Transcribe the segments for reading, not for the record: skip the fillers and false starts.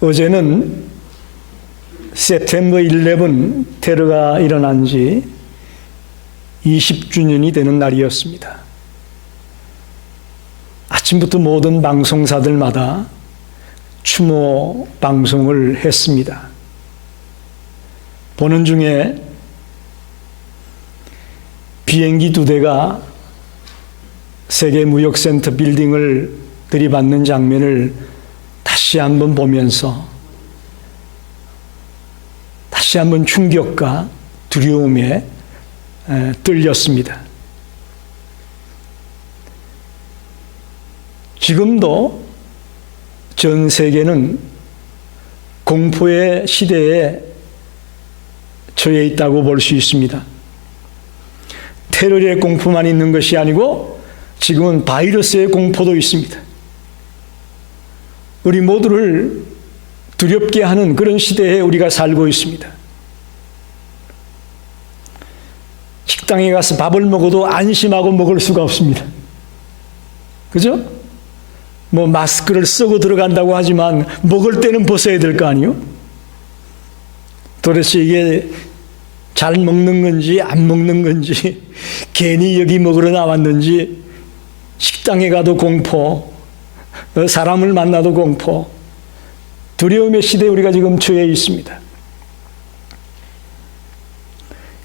어제는 September 11 테러가 일어난 지 20주년이 되는 날이었습니다. 아침부터 모든 방송사들마다 추모 방송을 했습니다. 보는 중에 비행기 2대가 세계무역센터 빌딩을 들이받는 장면을 다시 한번 보면서 다시 한번 충격과 두려움에 떨렸습니다. 지금도 전 세계는 공포의 시대에 처해 있다고 볼 수 있습니다. 테러의 공포만 있는 것이 아니고 지금은 바이러스의 공포도 있습니다. 우리 모두를 두렵게 하는 그런 시대에 우리가 살고 있습니다. 식당에 가서 밥을 먹어도 안심하고 먹을 수가 없습니다. 그죠? 마스크를 쓰고 들어간다고 하지만 먹을 때는 벗어야 될 거 아니에요? 도대체 이게 잘 먹는 건지 안 먹는 건지, 괜히 여기 먹으러 나왔는지, 식당에 가도 공포, 사람을 만나도 공포, 두려움의 시대에 우리가 지금 처해 있습니다.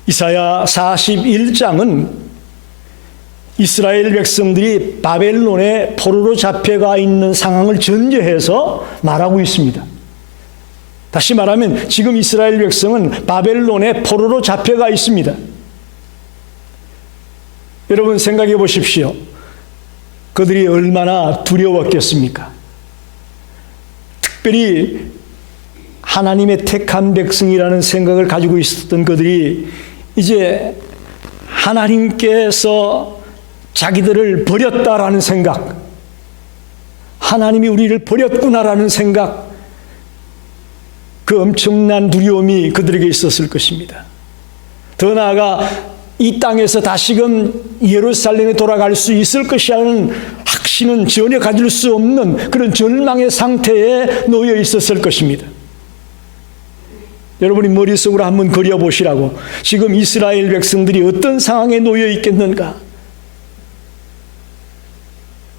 이사야 41장은 이스라엘 백성들이 바벨론의 포로로 잡혀가 있는 상황을 전제해서 말하고 있습니다. 다시 말하면 지금 이스라엘 백성은 바벨론의 포로로 잡혀가 있습니다. 여러분 생각해 보십시오. 그들이 얼마나 두려웠겠습니까? 특별히 하나님의 택한 백성이라는 생각을 가지고 있었던 그들이 이제 하나님께서 자기들을 버렸다라는 생각, 하나님이 우리를 버렸구나라는 생각, 그 엄청난 두려움이 그들에게 있었을 것입니다. 더 나아가 이 땅에서 다시금 예루살렘에 돌아갈 수 있을 것이라는 확신은 전혀 가질 수 없는 그런 절망의 상태에 놓여 있었을 것입니다. 여러분이 머릿속으로 한번 그려보시라고. 지금 이스라엘 백성들이 어떤 상황에 놓여 있겠는가?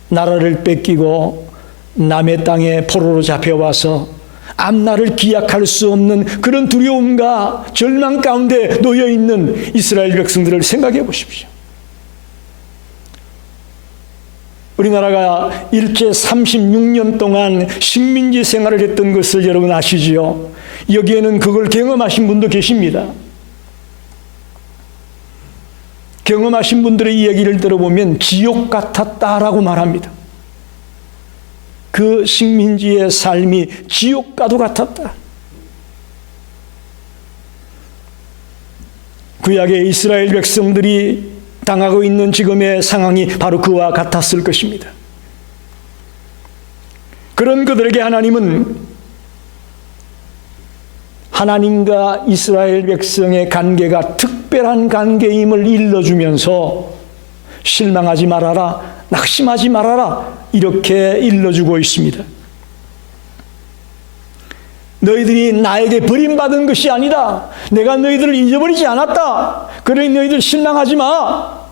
나라를 뺏기고 남의 땅에 포로로 잡혀와서 앞날을 기약할 수 없는 그런 두려움과 절망 가운데 놓여 있는 이스라엘 백성들을 생각해 보십시오. 우리나라가 일제 36년 동안 식민지 생활을 했던 것을 여러분 아시지요? 여기에는 그걸 경험하신 분도 계십니다. 경험하신 분들의 이야기를 들어보면 지옥 같았다라고 말합니다. 그 식민지의 삶이 지옥과도 같았다. 구약의 이스라엘 백성들이 당하고 있는 지금의 상황이 바로 그와 같았을 것입니다. 그런 그들에게 하나님은 하나님과 이스라엘 백성의 관계가 특별한 관계임을 일러주면서 실망하지 말아라, 낙심하지 말아라, 이렇게 일러주고 있습니다. 너희들이 나에게 버림받은 것이 아니다. 내가 너희들을 잊어버리지 않았다. 그러니 너희들 실망하지 마.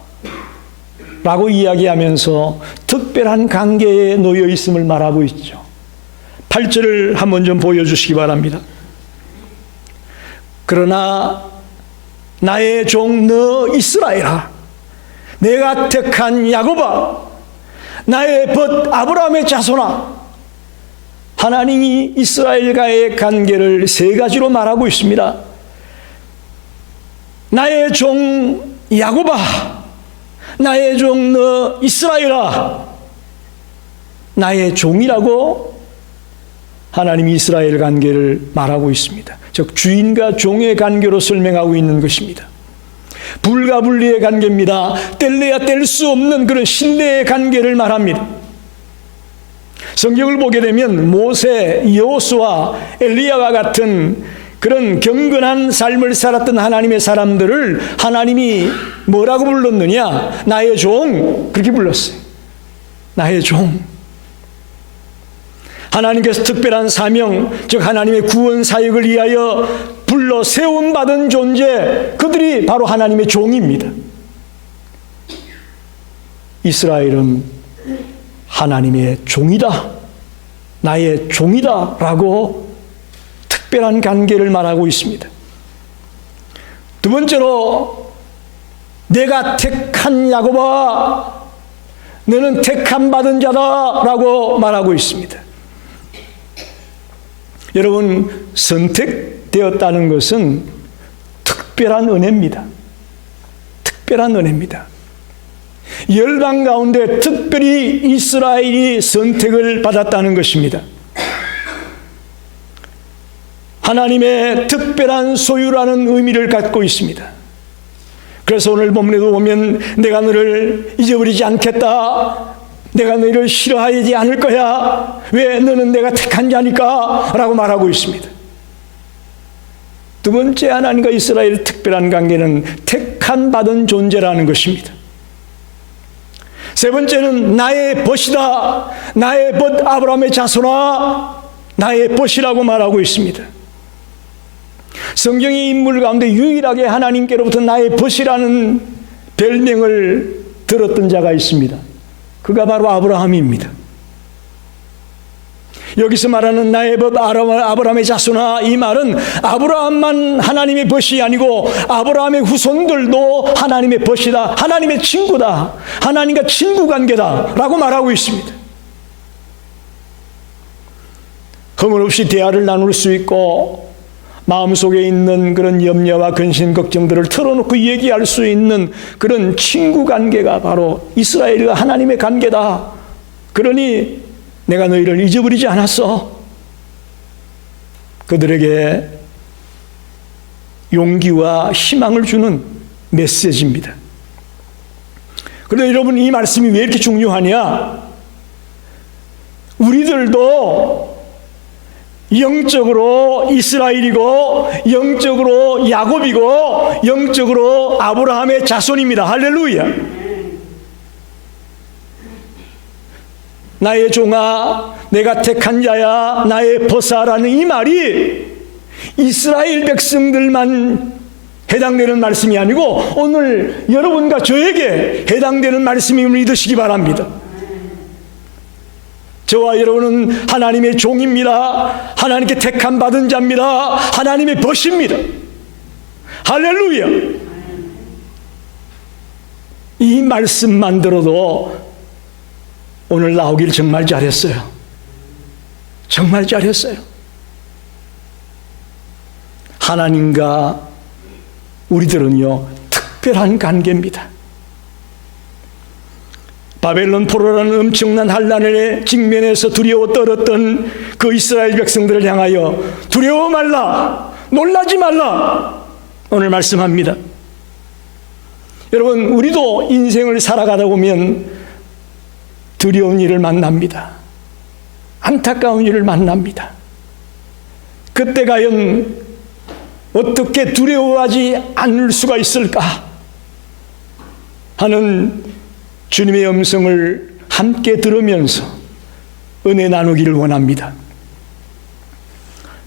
라고 이야기하면서 특별한 관계에 놓여 있음을 말하고 있죠. 8절을 한번 좀 보여주시기 바랍니다. 그러나 나의 종 너 이스라엘아, 내가 택한 야곱아, 나의 벗 아브라함의 자손아. 하나님이 이스라엘과의 관계를 세 가지로 말하고 있습니다. 나의 종 야곱아, 나의 종 너 이스라엘아. 나의 종이라고 하나님이 이스라엘 관계를 말하고 있습니다. 즉 주인과 종의 관계로 설명하고 있는 것입니다. 불가분리의 관계입니다. 뗄래야 뗄 수 없는 그런 신뢰의 관계를 말합니다. 성경을 보게 되면 모세, 여호수아, 엘리야와 같은 그런 경건한 삶을 살았던 하나님의 사람들을 하나님이 뭐라고 불렀느냐? 나의 종, 그렇게 불렀어요. 나의 종. 하나님께서 특별한 사명, 즉 하나님의 구원 사역을 위하여 불러 세움받은 존재, 그들이 바로 하나님의 종입니다. 이스라엘은 하나님의 종이다, 나의 종이다 라고 특별한 관계를 말하고 있습니다. 두 번째로, 내가 택한 야곱아, 너는 택함 받은 자다 라고 말하고 있습니다. 여러분, 선택되었다는 것은 특별한 은혜입니다. 특별한 은혜입니다. 열방 가운데 특별히 이스라엘이 선택을 받았다는 것입니다. 하나님의 특별한 소유라는 의미를 갖고 있습니다. 그래서 오늘 본문에도 보면 내가 너를 잊어버리지 않겠다, 내가 너희를 싫어하지 않을 거야, 왜? 너는 내가 택한 자니까 라고 말하고 있습니다. 두 번째, 하나님과 이스라엘의 특별한 관계는 택한 받은 존재라는 것입니다. 세 번째는 나의 벗이다, 나의 벗 아브라함의 자손아, 나의 벗이라고 말하고 있습니다. 성경의 인물 가운데 유일하게 하나님께로부터 나의 벗이라는 별명을 들었던 자가 있습니다. 그가 바로 아브라함입니다. 여기서 말하는 나의 벗 아브라함의 자손아, 이 말은 아브라함만 하나님의 벗이 아니고 아브라함의 후손들도 하나님의 벗이다, 하나님의 친구다, 하나님과 친구 관계다 라고 말하고 있습니다. 허물없이 대화를 나눌 수 있고 마음속에 있는 그런 염려와 근심, 걱정들을 털어놓고 얘기할 수 있는 그런 친구 관계가 바로 이스라엘과 하나님의 관계다. 그러니 내가 너희를 잊어버리지 않았어. 그들에게 용기와 희망을 주는 메시지입니다. 그런데 여러분, 이 말씀이 왜 이렇게 중요하냐? 우리들도 영적으로 이스라엘이고 영적으로 야곱이고 영적으로 아브라함의 자손입니다. 할렐루야. 나의 종아, 내가 택한 자야, 나의 벗아라는 이 말이 이스라엘 백성들만 해당되는 말씀이 아니고 오늘 여러분과 저에게 해당되는 말씀임을 믿으시기 바랍니다. 저와 여러분은 하나님의 종입니다. 하나님께 택함 받은 자입니다. 하나님의 벗입니다. 할렐루야. 이 말씀만 들어도 오늘 나오길 정말 잘했어요. 정말 잘했어요. 하나님과 우리들은요, 특별한 관계입니다. 바벨론 포로라는 엄청난 환난에 직면해서 두려워 떨었던 그 이스라엘 백성들을 향하여 두려워 말라, 놀라지 말라 오늘 말씀합니다. 여러분, 우리도 인생을 살아가다 보면 두려운 일을 만납니다. 안타까운 일을 만납니다. 그때 과연 어떻게 두려워하지 않을 수가 있을까 하는 주님의 음성을 함께 들으면서 은혜 나누기를 원합니다.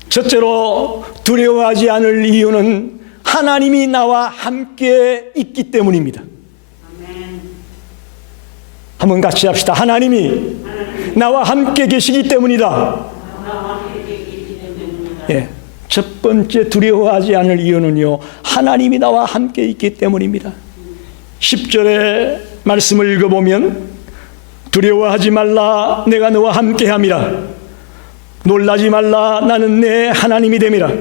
첫째로, 두려워하지 않을 이유는 하나님이 나와 함께 있기 때문입니다. 한번 같이 합시다. 하나님이 나와 함께 계시기 때문이다. 예, 첫 번째 두려워하지 않을 이유는요, 하나님이 나와 함께 있기 때문입니다. 10절의 말씀을 읽어보면 두려워하지 말라, 내가 너와 함께함이라. 놀라지 말라, 나는 내 하나님이 됨이라.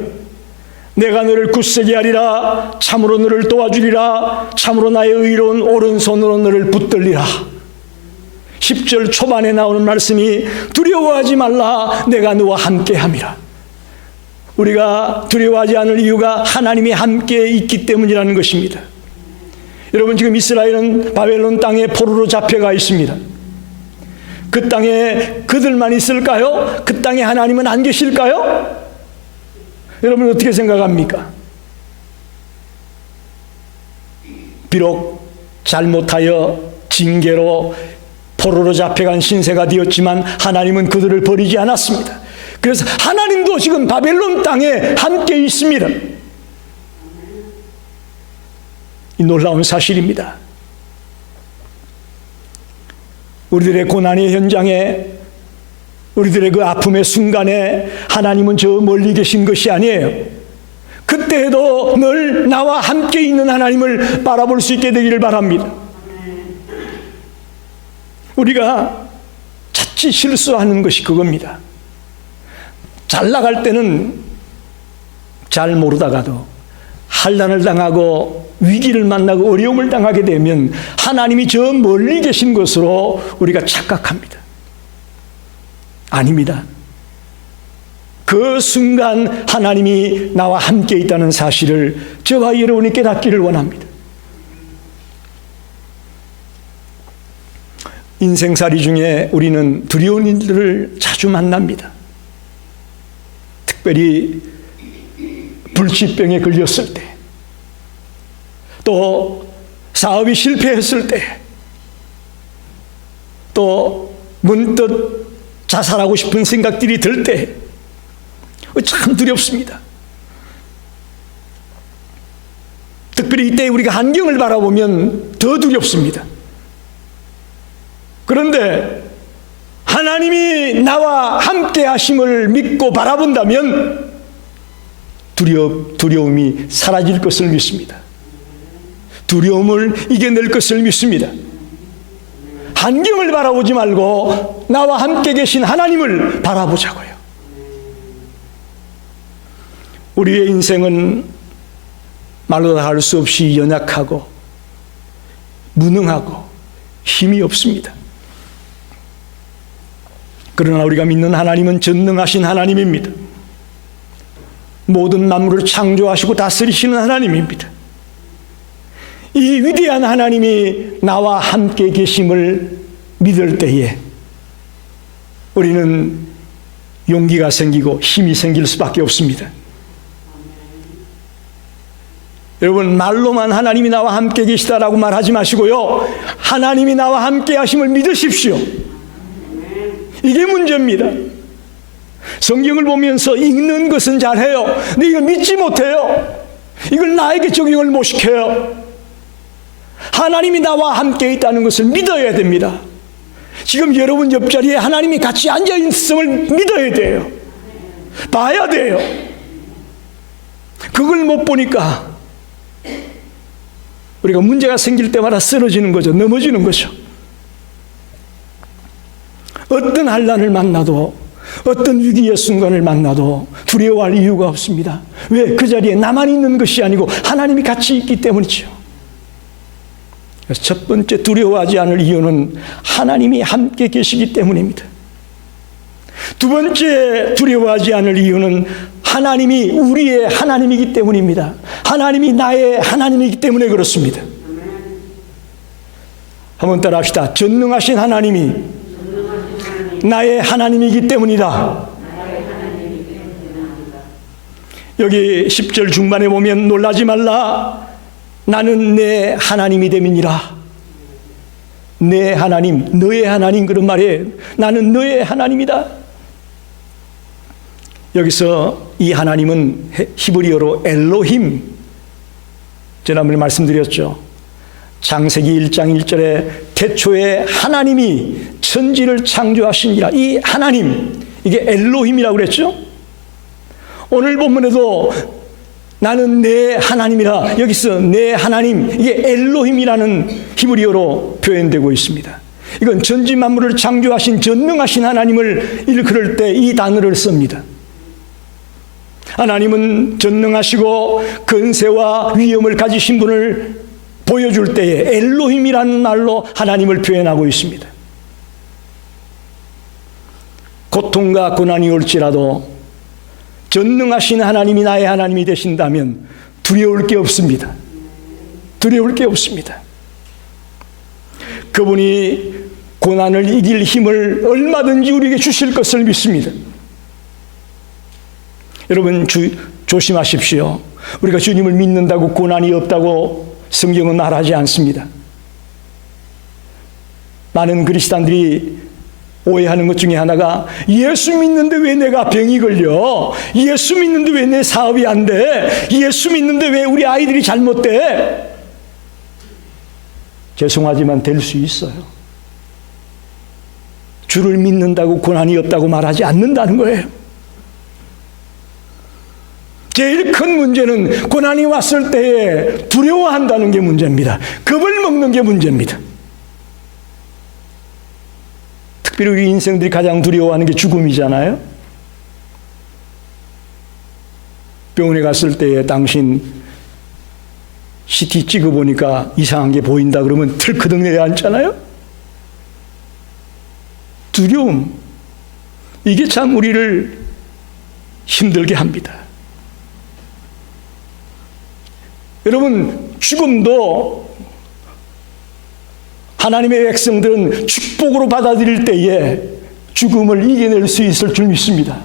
내가 너를 굳세게 하리라. 참으로 너를 도와주리라. 참으로 나의 의로운 오른손으로 너를 붙들리라. 10절 초반에 나오는 말씀이 두려워하지 말라, 내가 너와 함께함이라. 우리가 두려워하지 않을 이유가 하나님이 함께 있기 때문이라는 것입니다. 여러분, 지금 이스라엘은 바벨론 땅에 포로로 잡혀가 있습니다. 그 땅에 그들만 있을까요? 그 땅에 하나님은 안 계실까요? 여러분, 어떻게 생각합니까? 비록 잘못하여 징계로 포로로 잡혀간 신세가 되었지만 하나님은 그들을 버리지 않았습니다. 그래서 하나님도 지금 바벨론 땅에 함께 있습니다. 이 놀라운 사실입니다. 우리들의 고난의 현장에, 우리들의 그 아픔의 순간에 하나님은 저 멀리 계신 것이 아니에요. 그때에도 늘 나와 함께 있는 하나님을 바라볼 수 있게 되기를 바랍니다. 우리가 자칫 실수하는 것이 그겁니다. 잘 나갈 때는 잘 모르다가도 환난을 당하고 위기를 만나고 어려움을 당하게 되면 하나님이 저 멀리 계신 것으로 우리가 착각합니다. 아닙니다. 그 순간 하나님이 나와 함께 있다는 사실을 저와 여러분이 깨닫기를 원합니다. 인생살이 중에 우리는 두려운 일들을 자주 만납니다. 특별히 불치병에 걸렸을 때, 또 사업이 실패했을 때, 또 문득 자살하고 싶은 생각들이 들 때 참 두렵습니다. 특별히 이때 우리가 환경을 바라보면 더 두렵습니다. 그런데 하나님이 나와 함께 하심을 믿고 바라본다면 두려움이 사라질 것을 믿습니다. 두려움을 이겨낼 것을 믿습니다. 환경을 바라보지 말고 나와 함께 계신 하나님을 바라보자고요. 우리의 인생은 말로 다 할 수 없이 연약하고 무능하고 힘이 없습니다. 그러나 우리가 믿는 하나님은 전능하신 하나님입니다. 모든 만물을 창조하시고 다스리시는 하나님입니다. 이 위대한 하나님이 나와 함께 계심을 믿을 때에 우리는 용기가 생기고 힘이 생길 수밖에 없습니다. 여러분, 말로만 하나님이 나와 함께 계시다라고 말하지 마시고요, 하나님이 나와 함께 하심을 믿으십시오. 이게 문제입니다. 성경을 보면서 읽는 것은 잘해요. 근데 이걸 믿지 못해요. 이걸 나에게 적용을 못 시켜요. 하나님이 나와 함께 있다는 것을 믿어야 됩니다. 지금 여러분 옆자리에 하나님이 같이 앉아있음을 믿어야 돼요. 봐야 돼요. 그걸 못 보니까 우리가 문제가 생길 때마다 쓰러지는 거죠. 넘어지는 거죠. 어떤 환난을 만나도, 어떤 위기의 순간을 만나도 두려워할 이유가 없습니다. 왜? 그 자리에 나만 있는 것이 아니고 하나님이 같이 있기 때문이죠. 그래서 첫 번째 두려워하지 않을 이유는 하나님이 함께 계시기 때문입니다. 두 번째 두려워하지 않을 이유는 하나님이 우리의 하나님이기 때문입니다. 하나님이 나의 하나님이기 때문에 그렇습니다. 한번 따라 합시다. 전능하신 하나님이 나의 하나님이기 때문이다. 여기 10절 중반에 보면 놀라지 말라. 나는 내 하나님이 됨이니라. 내 하나님, 너의 하나님, 그런 말이에요. 나는 너의 하나님이다. 여기서 이 하나님은 히브리어로 엘로힘, 지난번에 말씀드렸죠. 창세기 1장 1절에 태초에 하나님이 천지를 창조하시니라. 이 하나님, 이게 엘로힘이라고 그랬죠. 오늘 본문에도 나는 내 하나님이라, 여기서 내 하나님, 이게 엘로힘이라는 히브리어로 표현되고 있습니다. 이건 전지 만물을 창조하신 전능하신 하나님을 일컬을 때 이 단어를 씁니다. 하나님은 전능하시고 근세와 위엄을 가지신 분을 보여줄 때에 엘로힘이라는 말로 하나님을 표현하고 있습니다. 고통과 고난이 올지라도 전능하신 하나님이 나의 하나님이 되신다면 두려울 게 없습니다. 두려울 게 없습니다. 그분이 고난을 이길 힘을 얼마든지 우리에게 주실 것을 믿습니다. 여러분, 조심하십시오. 우리가 주님을 믿는다고 고난이 없다고 성경은 말하지 않습니다. 많은 그리스도인들이 오해하는 것 중에 하나가 예수 믿는데 왜 내가 병이 걸려? 예수 믿는데 왜 내 사업이 안 돼? 예수 믿는데 왜 우리 아이들이 잘못돼? 죄송하지만 될 수 있어요. 주를 믿는다고 고난이 없다고 말하지 않는다는 거예요. 제일 큰 문제는 고난이 왔을 때에 두려워한다는 게 문제입니다. 겁을 먹는 게 문제입니다. 특별히 우리 인생들이 가장 두려워하는 게 죽음이잖아요. 병원에 갔을 때에 당신 CT 찍어보니까 이상한 게 보인다 그러면 털커덕 내려앉잖아요. 두려움, 이게 참 우리를 힘들게 합니다. 여러분, 죽음도 하나님의 백성들은 축복으로 받아들일 때에 죽음을 이겨낼 수 있을 줄 믿습니다.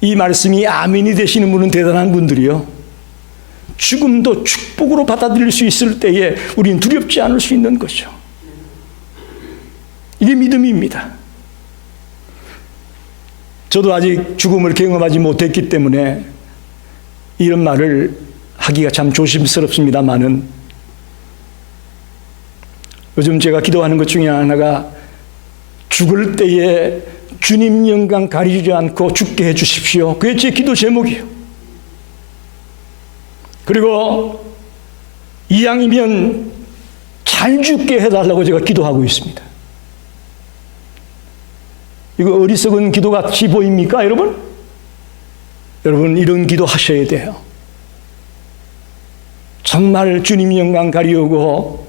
이 말씀이 아멘이 되시는 분은 대단한 분들이요. 죽음도 축복으로 받아들일 수 있을 때에 우리는 두렵지 않을 수 있는 거죠. 이게 믿음입니다. 저도 아직 죽음을 경험하지 못했기 때문에 이런 말을 하기가 참 조심스럽습니다만은, 요즘 제가 기도하는 것 중에 하나가 죽을 때에 주님 영광 가리지 않고 죽게 해 주십시오. 그게 제 기도 제목이에요. 그리고 이왕이면 잘 죽게 해달라고 제가 기도하고 있습니다. 이거 어리석은 기도같이 보입니까, 여러분? 여러분, 이런 기도 하셔야 돼요. 정말 주님 영광 가리우고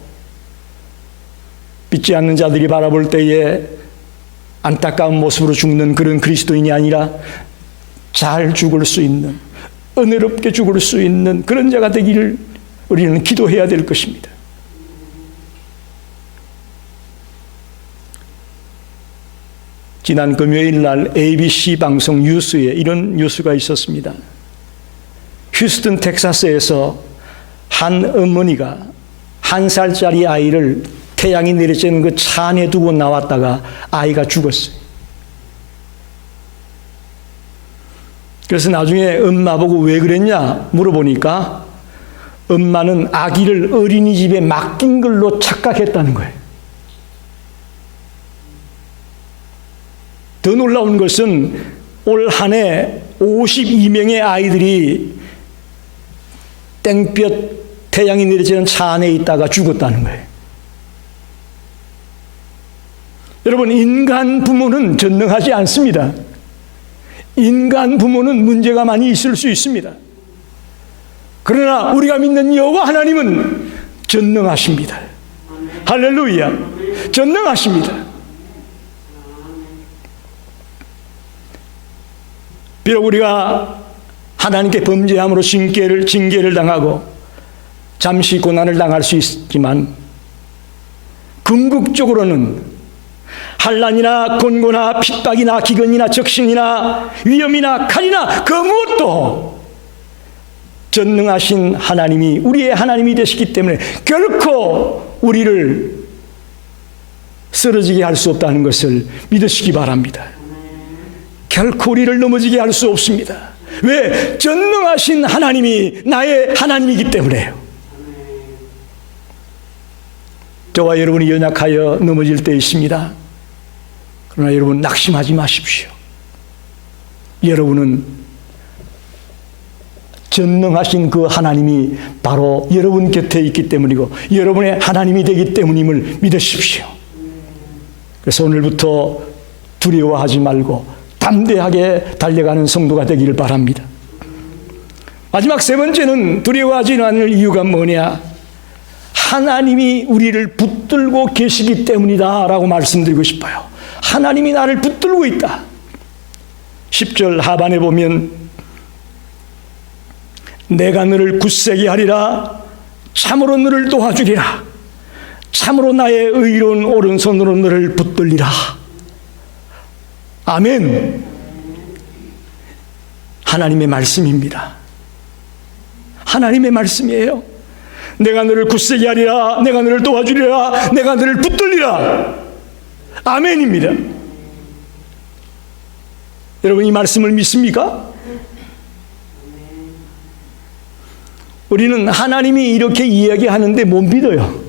믿지 않는 자들이 바라볼 때에 안타까운 모습으로 죽는 그런 그리스도인이 아니라 잘 죽을 수 있는, 은혜롭게 죽을 수 있는 그런 자가 되기를 우리는 기도해야 될 것입니다. 지난 금요일 날 ABC 방송 뉴스에 이런 뉴스가 있었습니다. 휴스턴 텍사스에서 한 어머니가 1살짜리 아이를 태양이 내리쬐는 그 차 안에 두고 나왔다가 아이가 죽었어요. 그래서 나중에 엄마 보고 왜 그랬냐 물어보니까 엄마는 아기를 어린이집에 맡긴 걸로 착각했다는 거예요. 더 놀라운 것은 올 한 해 52명의 아이들이 땡볕 태양이 내리쬐는 차 안에 있다가 죽었다는 거예요. 여러분, 인간 부모는 전능하지 않습니다. 인간 부모는 문제가 많이 있을 수 있습니다. 그러나 우리가 믿는 여호와 하나님은 전능하십니다. 할렐루야. 전능하십니다. 비록 우리가 하나님께 범죄함으로 징계를 당하고 잠시 고난을 당할 수 있지만 궁극적으로는 환난이나 곤고나 핍박이나 기근이나 적신이나 위험이나 칼이나 그 무엇도 전능하신 하나님이 우리의 하나님이 되시기 때문에 결코 우리를 쓰러지게 할 수 없다는 것을 믿으시기 바랍니다. 결코 우리를 넘어지게 할 수 없습니다. 왜? 전능하신 하나님이 나의 하나님이기 때문에요. 저와 여러분이 연약하여 넘어질 때 있습니다. 그러나 여러분, 낙심하지 마십시오. 여러분은 전능하신 그 하나님이 바로 여러분 곁에 있기 때문이고 여러분의 하나님이 되기 때문임을 믿으십시오. 그래서 오늘부터 두려워하지 말고 담대하게 달려가는 성도가 되기를 바랍니다. 마지막 세 번째는 두려워하지 않을 이유가 뭐냐? 하나님이 우리를 붙들고 계시기 때문이다 라고 말씀드리고 싶어요. 하나님이 나를 붙들고 있다. 10절 하반에 보면 내가 너를 굳세게 하리라. 참으로 너를 도와주리라. 참으로 나의 의로운 오른손으로 너를 붙들리라. 아멘. 하나님의 말씀입니다. 하나님의 말씀이에요. 내가 너를 굳세게 하리라. 내가 너를 도와주리라. 내가 너를 붙들리라. 아멘입니다. 여러분, 이 말씀을 믿습니까? 우리는 하나님이 이렇게 이야기하는데 못 믿어요.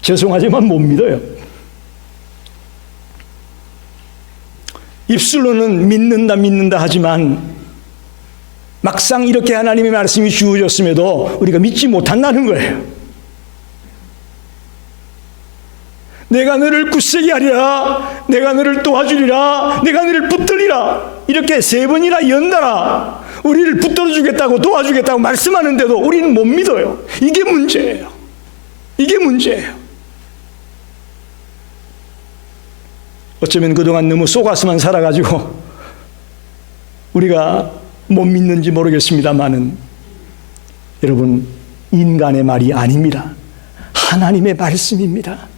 죄송하지만 못 믿어요. 입술로는 믿는다 하지만 막상 이렇게 하나님의 말씀이 주어졌음에도 우리가 믿지 못한다는 거예요. 내가 너를 굳세게 하리라. 내가 너를 도와주리라. 내가 너를 붙들리라. 이렇게 3번이나 연달아 우리를 붙들어 주겠다고 도와주겠다고 말씀하는데도 우리는 못 믿어요. 이게 문제예요. 이게 문제예요. 어쩌면 그동안 너무 속아서만 살아가지고 우리가 못 믿는지 모르겠습니다만은, 여러분, 인간의 말이 아닙니다. 하나님의 말씀입니다.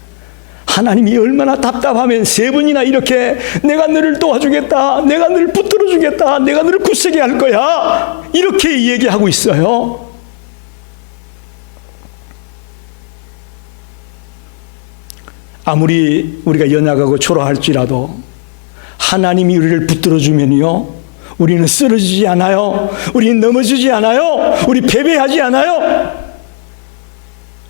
하나님이 얼마나 답답하면 3번이나 이렇게 내가 너를 도와주겠다, 내가 너를 붙들어 주겠다, 내가 너를 굳세게 할 거야, 이렇게 얘기하고 있어요. 아무리 우리가 연약하고 초라할지라도 하나님이 우리를 붙들어 주면요, 우리는 쓰러지지 않아요. 우리는 넘어지지 않아요. 우리 패배하지 않아요.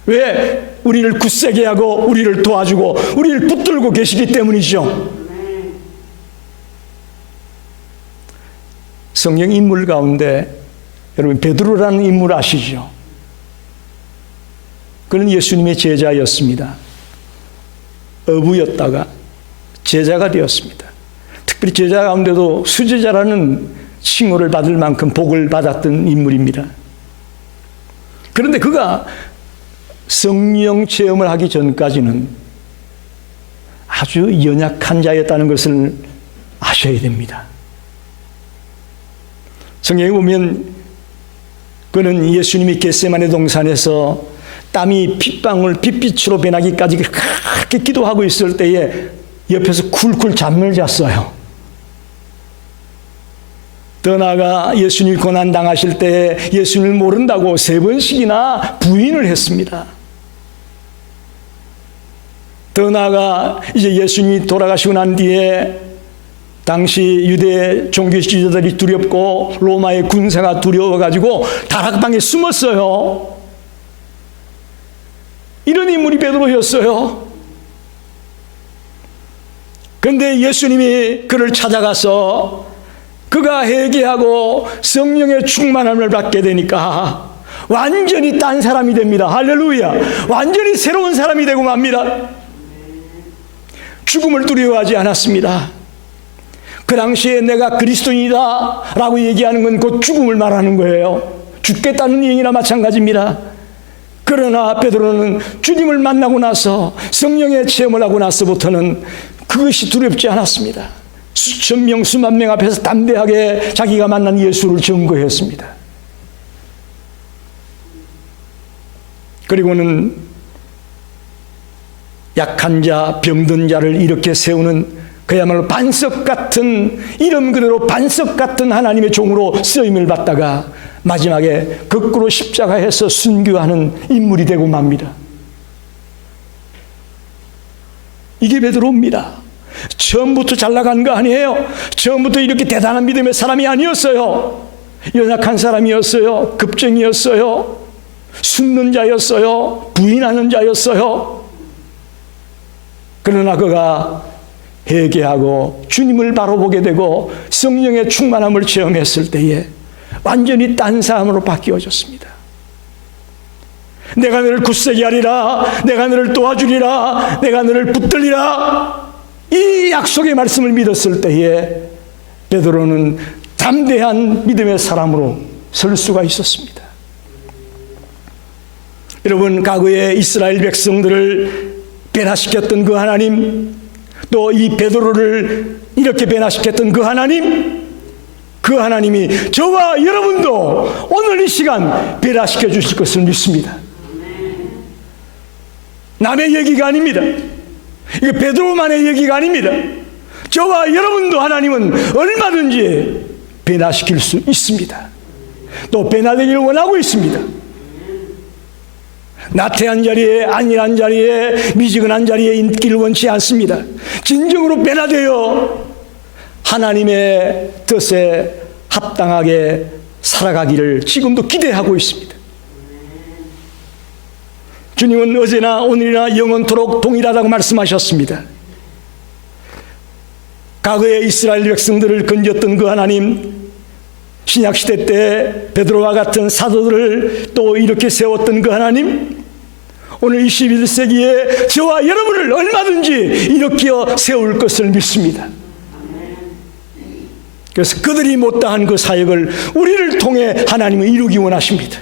왜? 우리를 굳세게 하고 우리를 도와주고 우리를 붙들고 계시기 때문이죠. 성경 인물 가운데 여러분, 베드로라는 인물 아시죠? 그는 예수님의 제자였습니다. 어부였다가 제자가 되었습니다. 특별히 제자 가운데도 수제자라는 칭호를 받을 만큼 복을 받았던 인물입니다. 그런데 그가 성령 체험을 하기 전까지는 아주 연약한 자였다는 것을 아셔야 됩니다. 성경에 보면 그는 예수님이 겟세마네 동산에서 땀이 핏방울 핏빛으로 변하기까지 그렇게 기도하고 있을 때에 옆에서 쿨쿨 잠을 잤어요. 더 나아가 예수님이 고난당하실 때 예수님을 모른다고 3번씩이나 부인을 했습니다. 더 나아가 이제 예수님이 돌아가시고 난 뒤에 당시 유대 종교 지도자들이 두렵고 로마의 군사가 두려워가지고 다락방에 숨었어요. 이런 인물이 베드로였어요. 그런데 예수님이 그를 찾아가서 그가 회개하고 성령의 충만함을 받게 되니까 완전히 딴 사람이 됩니다. 할렐루야. 완전히 새로운 사람이 되고 맙니다. 죽음을 두려워하지 않았습니다. 그 당시에 내가 그리스도인이다 라고 얘기하는 건 곧 죽음을 말하는 거예요. 죽겠다는 얘기나 마찬가지입니다. 그러나 베드로는 주님을 만나고 나서 성령의 체험을 하고 나서부터는 그것이 두렵지 않았습니다. 수천 명, 수만 명 앞에서 담대하게 자기가 만난 예수를 증거했습니다. 그리고는 약한 자, 병든 자를 이렇게 세우는 그야말로 반석 같은, 이름 그대로 반석 같은 하나님의 종으로 쓰임을 받다가 마지막에 거꾸로 십자가에서 순교하는 인물이 되고 맙니다. 이게 베드로입니다. 처음부터 잘 나간 거 아니에요. 처음부터 이렇게 대단한 믿음의 사람이 아니었어요. 연약한 사람이었어요. 급쟁이였어요. 숨는 자였어요. 부인하는 자였어요. 그러나 그가 회개하고 주님을 바로 보게 되고 성령의 충만함을 체험했을 때에 완전히 딴 사람으로 바뀌어졌습니다. 내가 너를 굳세게 하리라. 내가 너를 도와주리라. 내가 너를 붙들리라. 이 약속의 말씀을 믿었을 때에 베드로는 담대한 믿음의 사람으로 설 수가 있었습니다. 여러분, 과거에 이스라엘 백성들을 변화시켰던 그 하나님, 또 이 베드로를 이렇게 변화시켰던 그 하나님, 그 하나님이 저와 여러분도 오늘 이 시간 변화시켜 주실 것을 믿습니다. 남의 얘기가 아닙니다. 이거 베드로만의 얘기가 아닙니다. 저와 여러분도 하나님은 얼마든지 변화시킬 수 있습니다. 또 변화되기를 원하고 있습니다. 나태한 자리에, 안일한 자리에, 미지근한 자리에 있기를 원치 않습니다. 진정으로 변화되어 하나님의 뜻에 합당하게 살아가기를 지금도 기대하고 있습니다. 주님은 어제나 오늘이나 영원토록 동일하다고 말씀하셨습니다. 과거에 이스라엘 백성들을 건졌던 그 하나님, 신약시대 때 베드로와 같은 사도들을 또 이렇게 세웠던 그 하나님, 오늘 21세기에 저와 여러분을 얼마든지 일으켜 세울 것을 믿습니다. 그래서 그들이 못다한 그 사역을 우리를 통해 하나님은 이루기 원하십니다.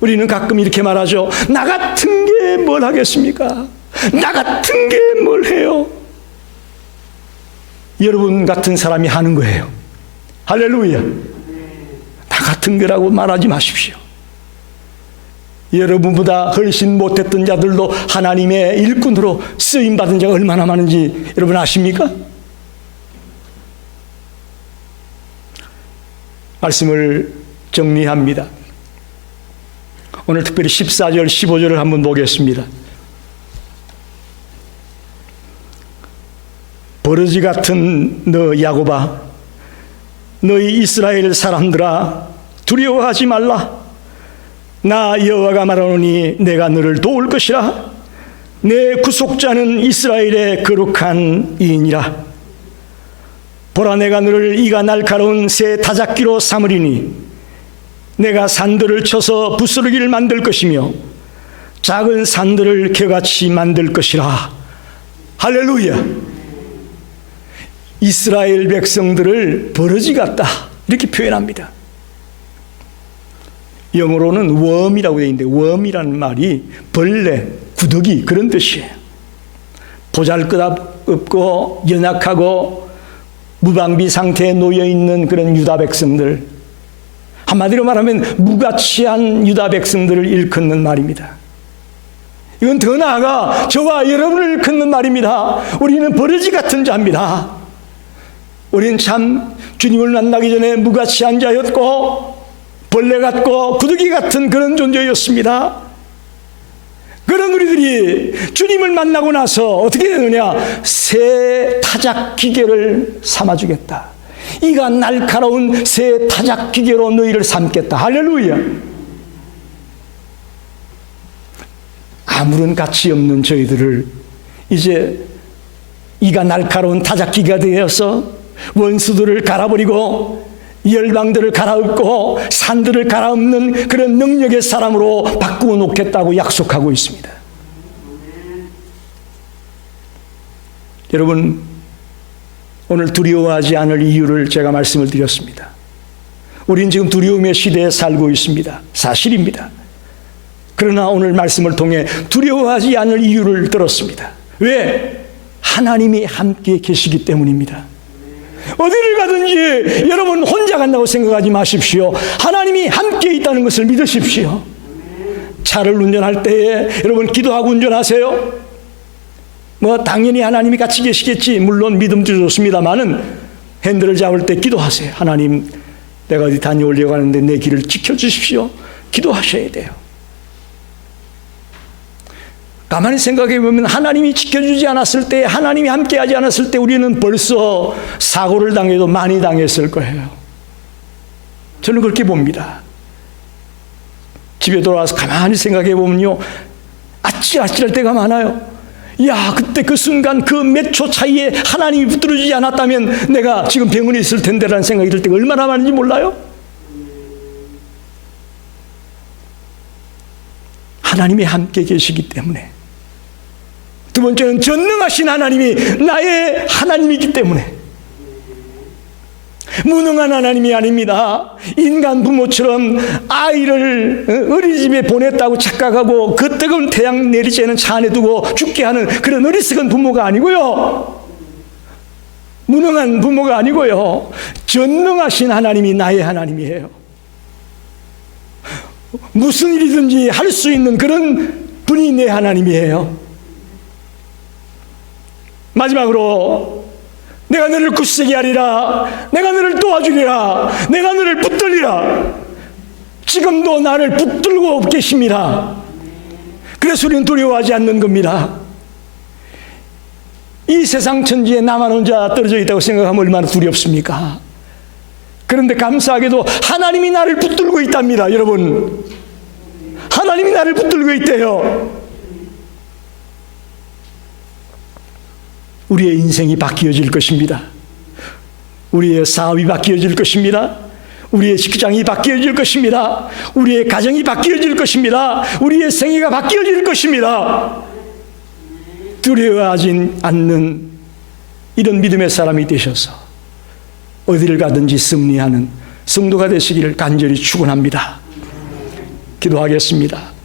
우리는 가끔 이렇게 말하죠. 나 같은 게 뭘 하겠습니까? 나 같은 게 뭘 해요? 여러분 같은 사람이 하는 거예요. 할렐루야. 나 같은 거라고 말하지 마십시오. 여러분보다 훨씬 못했던 자들도 하나님의 일꾼으로 쓰임받은 자가 얼마나 많은지 여러분 아십니까? 말씀을 정리합니다. 오늘 특별히 14절, 15절을 한번 보겠습니다. 버러지 같은 너 야곱아, 너희 이스라엘 사람들아, 두려워하지 말라. 나 여호와가 말하노니 내가 너를 도울 것이라. 내 구속자는 이스라엘의 거룩한 이인이라. 보라, 내가 너를 이가 날카로운 새 타작기로 삼으리니 내가 산들을 쳐서 부스러기를 만들 것이며 작은 산들을 겨같이 만들 것이라. 할렐루야. 이스라엘 백성들을 버러지 같다 이렇게 표현합니다. 영어로는 worm이라고 되어 있는데 worm이라는 말이 벌레, 구더기 그런 뜻이에요. 보잘것없고 연약하고 무방비 상태에 놓여있는 그런 유다 백성들, 한마디로 말하면 무가치한 유다 백성들을 일컫는 말입니다. 이건 더 나아가 저와 여러분을 일컫는 말입니다. 우리는 버러지 같은 자입니다. 우리는 참 주님을 만나기 전에 무가치한 자였고 벌레 같고 구더기 같은 그런 존재였습니다. 그런 우리들이 주님을 만나고 나서 어떻게 되느냐? 새 타작 기계를 삼아주겠다. 이가 날카로운 새 타작 기계로 너희를 삼겠다. 할렐루야. 아무런 가치 없는 저희들을 이제 이가 날카로운 타작 기계가 되어서 원수들을 갈아버리고 열방들을 갈아엎고 산들을 갈아엎는 그런 능력의 사람으로 바꾸어 놓겠다고 약속하고 있습니다. 여러분, 오늘 두려워하지 않을 이유를 제가 말씀을 드렸습니다. 우린 지금 두려움의 시대에 살고 있습니다. 사실입니다. 그러나 오늘 말씀을 통해 두려워하지 않을 이유를 들었습니다. 왜? 하나님이 함께 계시기 때문입니다. 어디를 가든지 여러분 혼자 간다고 생각하지 마십시오. 하나님이 함께 있다는 것을 믿으십시오. 차를 운전할 때에 여러분 기도하고 운전하세요. 당연히 하나님이 같이 계시겠지. 물론 믿음도 좋습니다만은 핸들을 잡을 때 기도하세요. 하나님, 내가 어디 다녀오려고 하는데 내 길을 지켜주십시오. 기도하셔야 돼요. 가만히 생각해 보면 하나님이 지켜주지 않았을 때, 하나님이 함께하지 않았을 때 우리는 벌써 사고를 당해도 많이 당했을 거예요. 저는 그렇게 봅니다. 집에 돌아와서 가만히 생각해 보면요, 아찔아찔할 때가 많아요. 야, 그때 그 순간 그 몇 초 차이에 하나님이 붙들어주지 않았다면 내가 지금 병원에 있을 텐데라는 생각이 들 때가 얼마나 많은지 몰라요? 하나님이 함께 계시기 때문에. 두 번째는 전능하신 하나님이 나의 하나님이기 때문에. 무능한 하나님이 아닙니다. 인간 부모처럼 아이를 어린이집에 보냈다고 착각하고 그 뜨거운 태양 내리쬐는 차 안에 두고 죽게 하는 그런 어리석은 부모가 아니고요. 무능한 부모가 아니고요. 전능하신 하나님이 나의 하나님이에요. 무슨 일이든지 할 수 있는 그런 분이 내 하나님이에요. 마지막으로 내가 너를 굳세게 하리라. 내가 너를 도와주리라. 내가 너를 붙들리라. 지금도 나를 붙들고 계십니다. 그래서 우리는 두려워하지 않는 겁니다. 이 세상 천지에 나만 혼자 떨어져 있다고 생각하면 얼마나 두렵습니까? 그런데 감사하게도 하나님이 나를 붙들고 있답니다. 여러분, 하나님이 나를 붙들고 있대요. 우리의 인생이 바뀌어질 것입니다. 우리의 사업이 바뀌어질 것입니다. 우리의 직장이 바뀌어질 것입니다. 우리의 가정이 바뀌어질 것입니다. 우리의 생애가 바뀌어질 것입니다. 두려워하지 않는 이런 믿음의 사람이 되셔서 어디를 가든지 승리하는 성도가 되시기를 간절히 축원합니다. 기도하겠습니다.